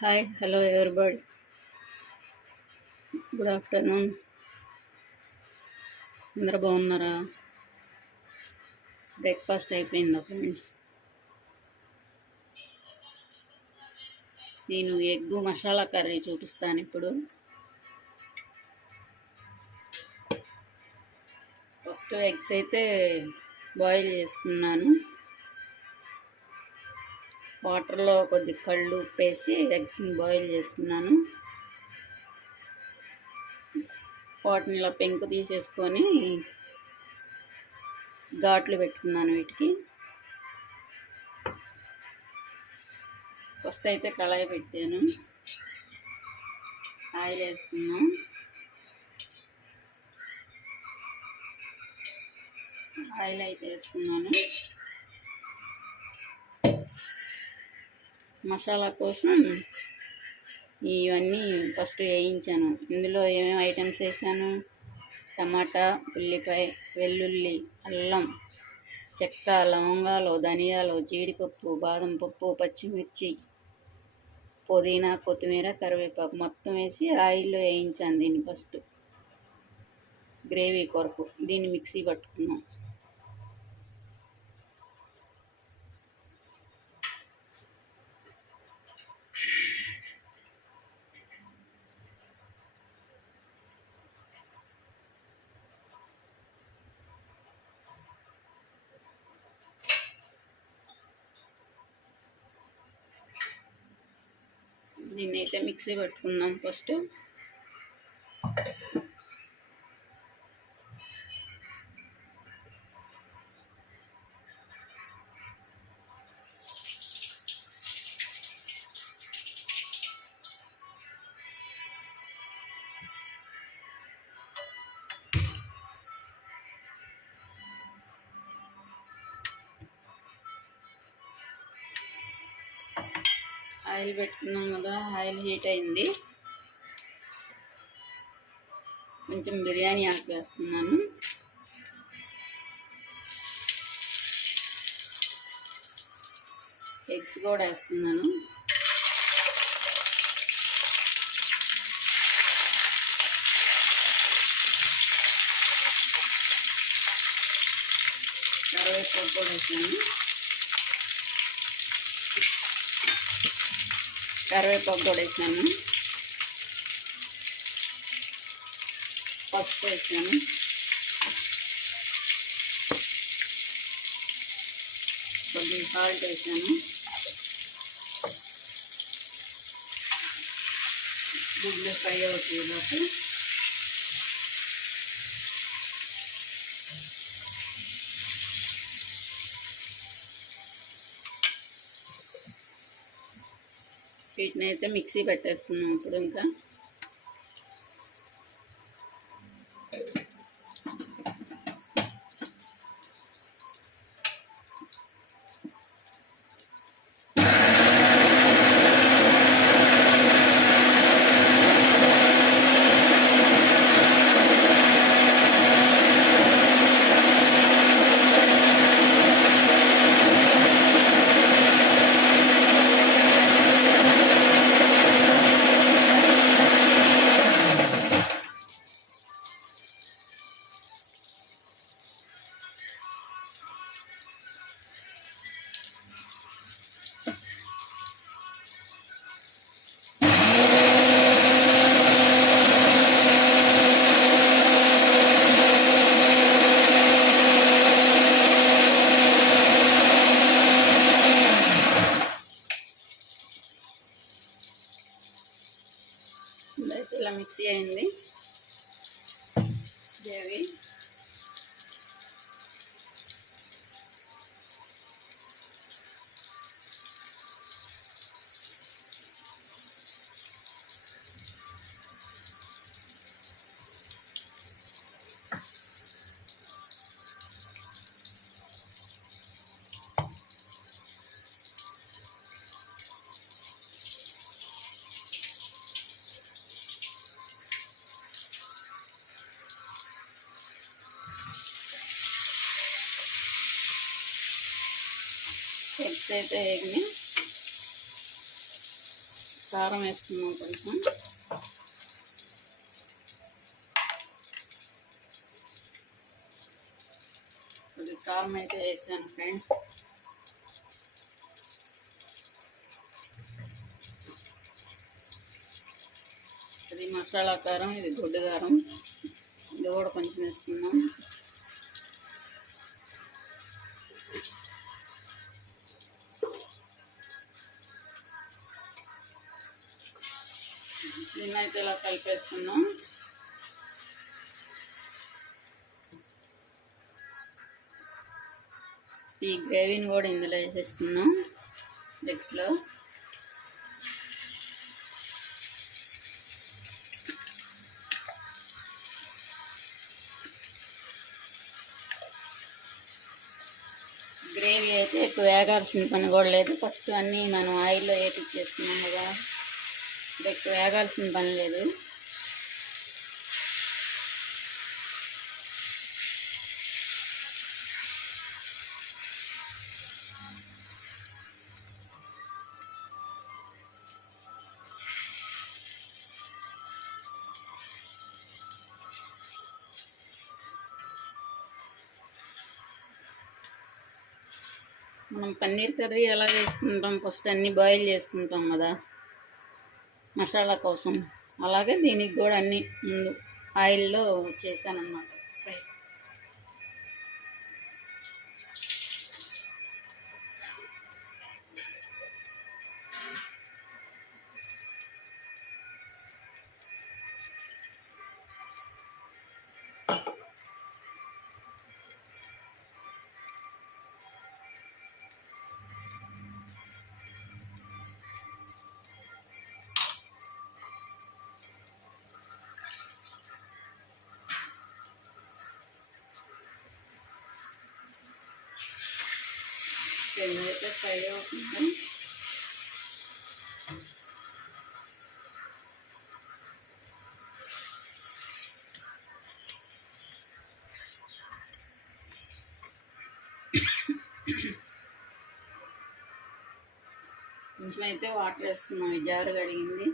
Hi hello everybody good afternoon అందరూ బాగున్నారా? Breakfast అయిపోయిందా ఫ్రెండ్స్ నేను ఎగ్ మసాలా కర్రీ చూపిస్తాను ఇప్పుడు. ఫస్ట్ ఎగ్స్ అయితే బాయిల్ చేసుకున్నాను. వాటర్లో కొద్ది కళ్ళు ఉప్పేసి ఎగ్స్ని బాయిల్ చేస్తున్నాను. వాటిని ఇలా పెంకు తీసేసుకొని ఘాట్లు పెట్టుకున్నాను వీటికి. ఫస్ట్ అయితే కళాయి పెట్టాను. ఆయిల్ వేసుకున్నాం. ఆయిల్ అయితే వేసుకున్నాను. మసాలా కోసం ఇవన్నీ ఫస్ట్ వేయించాను. ఇందులో ఏమేమి ఐటమ్స్ వేసాను? టమాటా ఉల్లిపాయ వెల్లుల్లి అల్లం చెక్క లవంగాలు ధనియాలు జీడిపప్పు బాదం పప్పు పచ్చిమిర్చి పుదీనా కొత్తిమీర కరివేపాకు మొత్తం వేసి ఆయిల్లో వేయించాను దీన్ని ఫస్ట్. గ్రేవీ కొరకు దీన్ని మిక్సీ పట్టుకున్నాం. దీన్ని అయితే మిక్సీ పెట్టుకుందాం ఫస్ట్. ఆయిల్ పెట్టుకున్నాం కదా ఆయిల్ హీట్ అయింది. కొంచెం బిర్యానీ ఆకు వేస్తున్నాను ఎగ్స్ కూడా వేస్తున్నాను. కరివేపాకు కూడా వేసాను. కరివేపాకు కూడా వేసాను పసుపు వేసాను కొద్దిగా సాల్ట్ వేసాను గుడ్లు ఫ్రై అవుతుంది లోపు వీటిని అయితే మిక్సీ పెట్టేసుకున్నాం ఇప్పుడు ఇంకా. గ్రేవీ అయితే ఎగ్ని కారం వేసుకున్నాం కొంచెం. కొద్దిగా కారం అయితే వేసాను ఫ్రెండ్స్. ఇది మసాలా కారం ఇది గుడ్డు కారం. ఇది కూడా కొంచెం వేసుకున్నాం దీన్ని అయితే ఇలా కలిపేసుకున్నాం. ఈ గ్రేవీని కూడా ఇందులో వేసేసుకున్నాం మిక్స్లో. గ్రేవీ అయితే ఎక్కువ వేగాల్సిన పని కూడా లేదు. ఫస్ట్ అన్నీ మనం ఆయిల్లో వేపించేసుకున్నాం కదా. ఎక్కువ వేగాల్సిన పని లేదు. మనం పన్నీర్ కర్రీ ఎలా చేసుకుంటాం? ఫస్ట్ అన్నీ బాయిల్ చేసుకుంటాం కదా. మసాలా కోసం. అలాగే దీనికి కూడా అన్నీ ముందు ఆయిల్లో చేశానమాట రెండు అయితే ఫ్రై అవుతుంది కొంచెం అయితే వాటర్ వేసుకున్నాం ఈ జారు కడిగింది.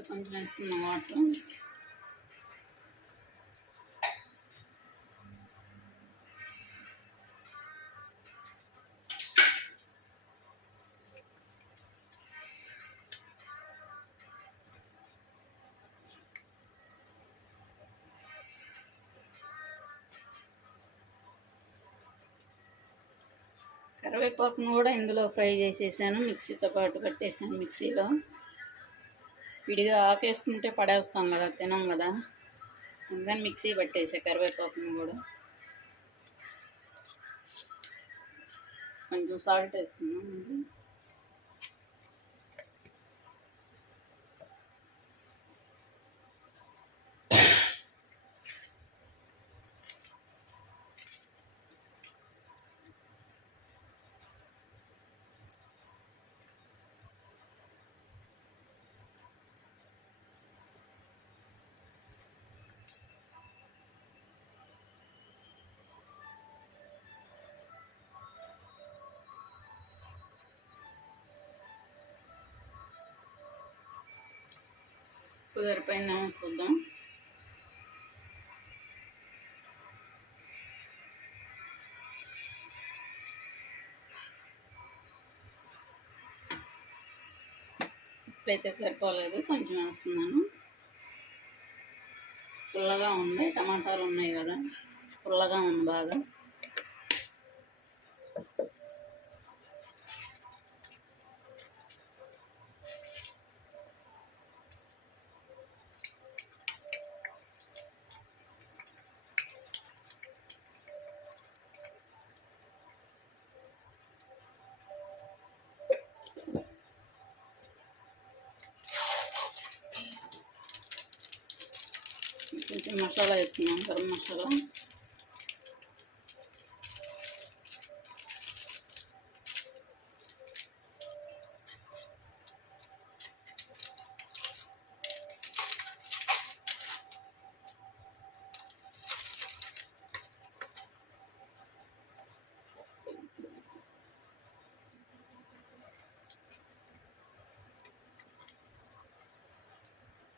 ఇంకా కొంచెం వేసుకున్నాం వాటర్. కరివేపాకును కూడా ఇందులో ఫ్రై చేసేసాను. మిక్సీతో పాటు కట్టేసాను మిక్సీలో. విడిగా ఆకేసుకుంటే పడేస్తాం కదా తినం కదా. అందుకని మిక్సీ పట్టేసా కరివేపాకును కూడా. కొంచెం సాల్ట్ వేస్తున్నాం వేసుకున్నాం కుదిరిపోయిందా చూద్దాం. ఇప్పుడైతే సరిపోలేదు కొంచెం వేస్తున్నాను. పుల్లగా ఉంది టమాటాలు ఉన్నాయి కదా పుల్లగా ఉంది బాగా. కొంచెం మసాలా వేసుకున్నాం గరం మసాలా.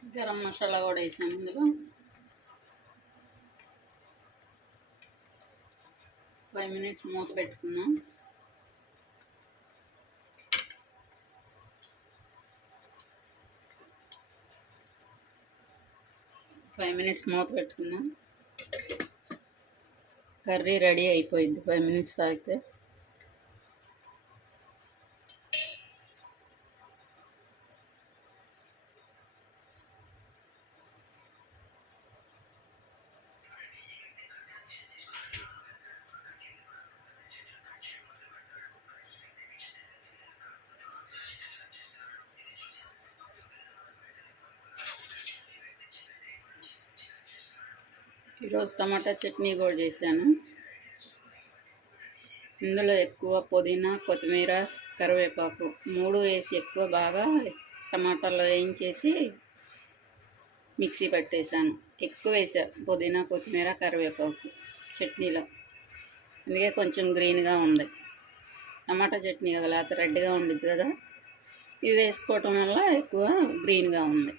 గరం మసాలా కూడా వేసాము ఇందులో ఫైవ్ మినిట్స్ మూత పెట్టుకుందాం. ఫైవ్ మినిట్స్ మూత పెట్టుకుందాం. కర్రీ రెడీ అయిపోయింది. ఫైవ్ మినిట్స్ తాగితే. ఈరోజు టమాటా చట్నీ కూడా చేశాను. ఇందులో ఎక్కువ పుదీనా కొత్తిమీర కరివేపాకు మూడు వేసి ఎక్కువ బాగా టమాటాలో వేయించేసి మిక్సీ పట్టేశాను. ఎక్కువ వేసా పుదీనా కొత్తిమీర కరివేపాకు చట్నీలో. అందుకే కొంచెం గ్రీన్గా ఉంది. టమాటా చట్నీ కదా లేకపోతే రెడ్గా ఉండిద్ది కదా. ఇవి వేసుకోవటం వల్ల ఎక్కువ గ్రీన్గా ఉంది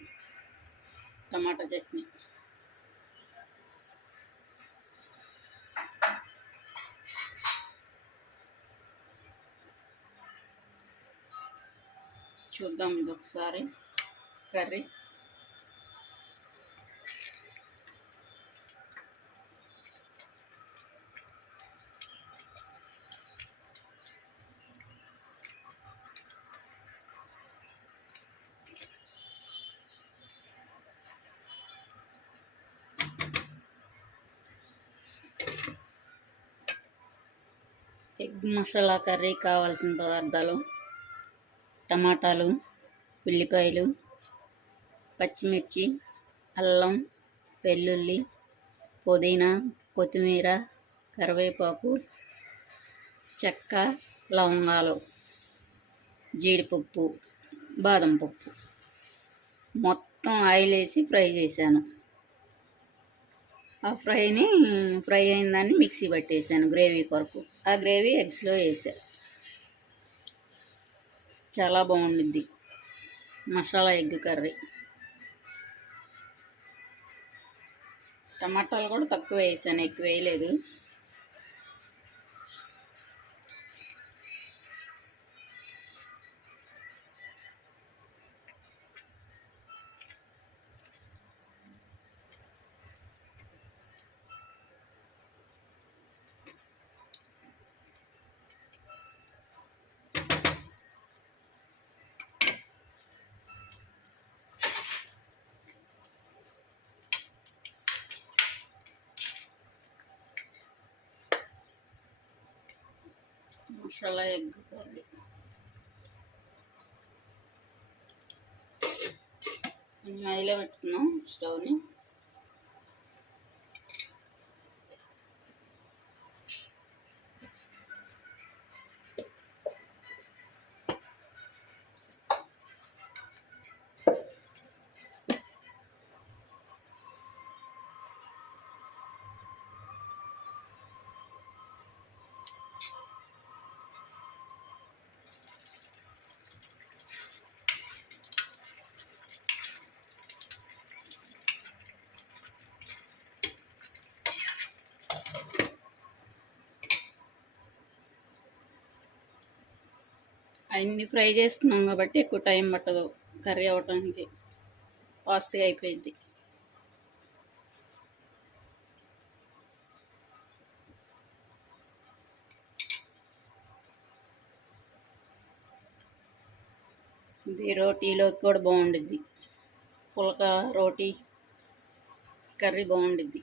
టమాటా చట్నీ. చూద్దాం ఇది ఒకసారి కర్రీ. ఎగ్ మసాలా కర్రీ కావాల్సిన పదార్థాలు. టమాటాలు ఉల్లిపాయలు పచ్చిమిర్చి అల్లం వెల్లుల్లి పుదీనా కొత్తిమీర కరివేపాకు చెక్క లవంగాలు జీడిపప్పు బాదం పప్పు. మొత్తం ఆయిల్ వేసి ఫ్రై చేశాను. ఆ ఫ్రైని ఫ్రై అయిన దాన్ని మిక్సీ పట్టేసాను గ్రేవీ కొరకు. ఆ గ్రేవీ ఎగ్స్లో వేసాను చాలా బాగుండిద్ది మసాలా ఎగ్ కర్రీ. టమాటాలు కూడా తక్కువ వేసాను ఎక్కువ వేయలేదు. మసాలా ఎగ్ కర్రీ కొంచెం హైలో పెట్టుకున్నాం స్టవ్ని. అన్నీ ఫ్రై చేస్తున్నాం కాబట్టి ఎక్కువ టైం పట్టదు కర్రీ అవ్వటానికి. ఫాస్ట్గా అయిపోయింది ఇది రోటీలోకి కూడా బాగుండిద్ది. పులక రోటీ కర్రీ బాగుండిద్ది.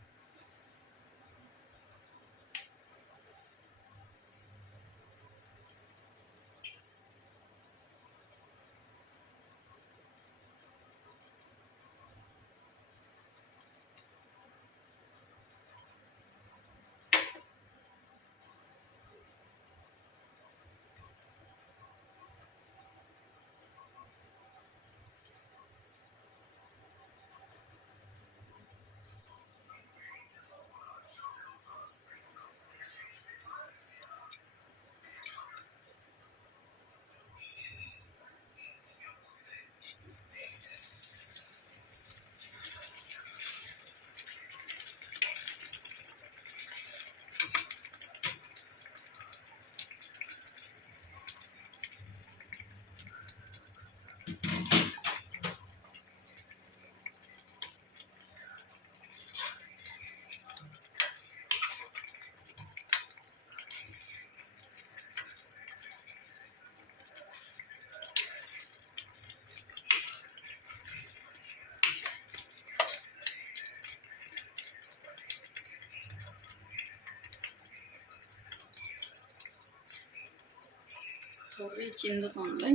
కర్రీ చిందుతుంది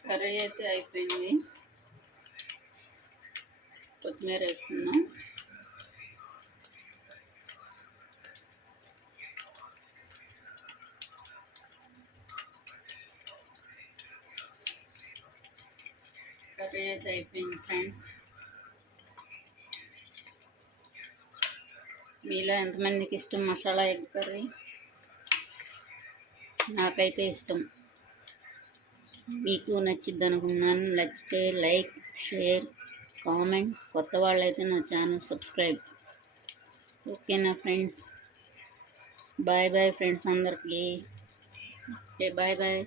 కర్రీ అయితే అయిపోయింది కొత్తిమీర వేసుకుందాం. కర్రీ అయితే అయిపోయింది ఫ్రెండ్స్. మీలో ఎంతమందికి ఇష్టం మసాలా ఎగ్ కర్రీ? నాకైతే ఇష్టం. మీకు నచ్చిద్ది అనుకున్నాను నచ్చితే లైక్ షేర్ కామెంట్ కొత్త వాళ్ళైతే నా ఛానల్ సబ్స్క్రైబ్ ఓకేనా ఫ్రెండ్స్ బాయ్ బాయ్ ఫ్రెండ్స్ అందరికీ ఓకే బాయ్ బాయ్